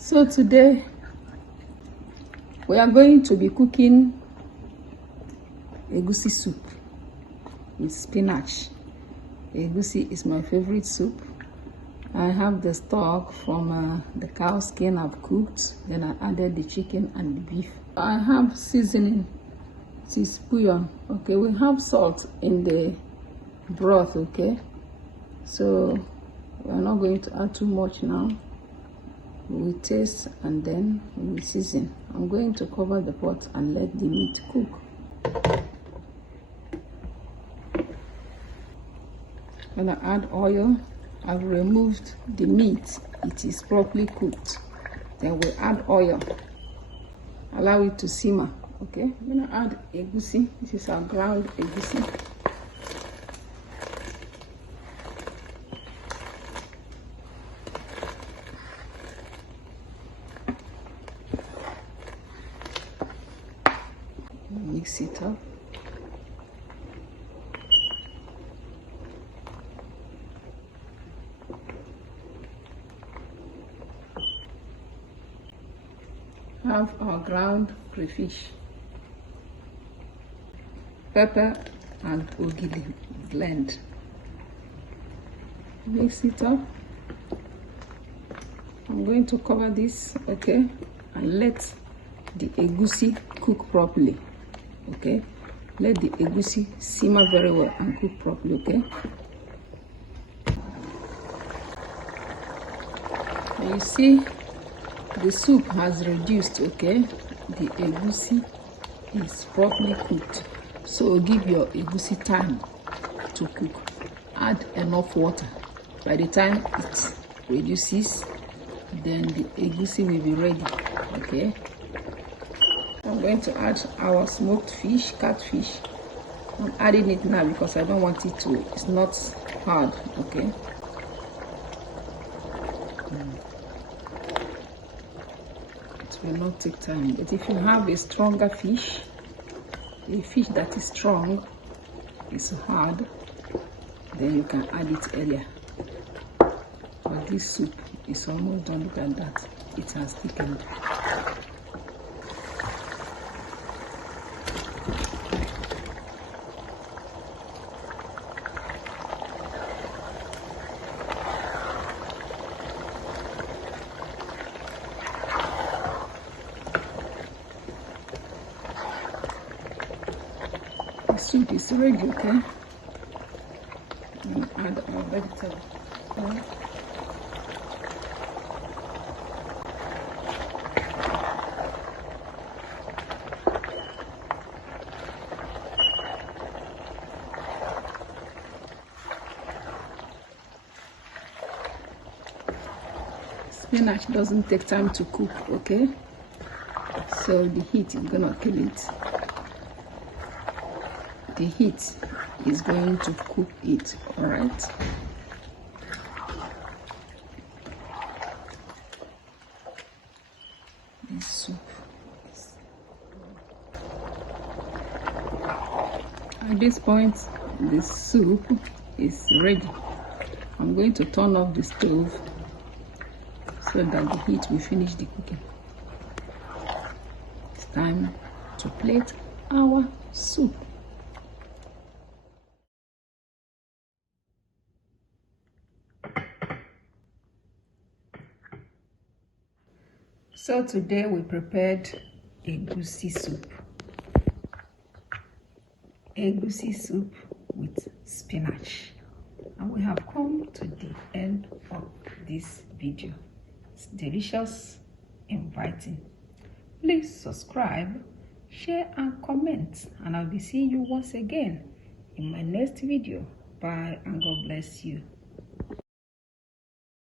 So today we are going to be cooking egusi soup with spinach. Egusi is my favorite soup. I have the stock from the cow skin I've cooked, then I added the chicken and the beef. I have seasoning, Salt&Bouillion. Okay, we have salt in the broth. Okay, so we are not going to add too much now. We will taste and then we will season. I'm going to cover the pot and let the meat cook. When I add oil, I've removed the meat. It is properly cooked. Then we add oil. Allow it to simmer. Okay, I'm gonna add egusi. This is our ground egusi. Mix it up. Have our ground crayfish, pepper and ogili blend. Mix it up. I'm going to cover this, okay, and let the egusi cook properly. Okay, let the egusi simmer very well and cook properly. Okay, and you see the soup has reduced. Okay, the egusi is properly cooked, so give your egusi time to cook. Add enough water. By the time it reduces, then the egusi will be ready. Okay, I'm going to add our smoked fish, catfish. I'm adding it now because I don't want it to, it's not hard. Okay, it will not take time. But if you have a stronger fish, a fish that is strong, is hard, then you can add it earlier. But this soup is almost done. Look at that, it has thickened. The soup is ready. Okay, and add our vegetable. Okay. Spinach doesn't take time to cook. Okay, so the heat is gonna kill it. The heat is going to cook it. All right, this soup is... At this point the soup is ready. I'm going to turn off the stove so that the heat will finish the cooking. It's time to plate our soup. So today we prepared egusi soup. Egusi soup with spinach. And we have come to the end of this video. It's delicious, inviting. Please subscribe, share and comment, and I'll be seeing you once again in my next video. Bye and God bless you.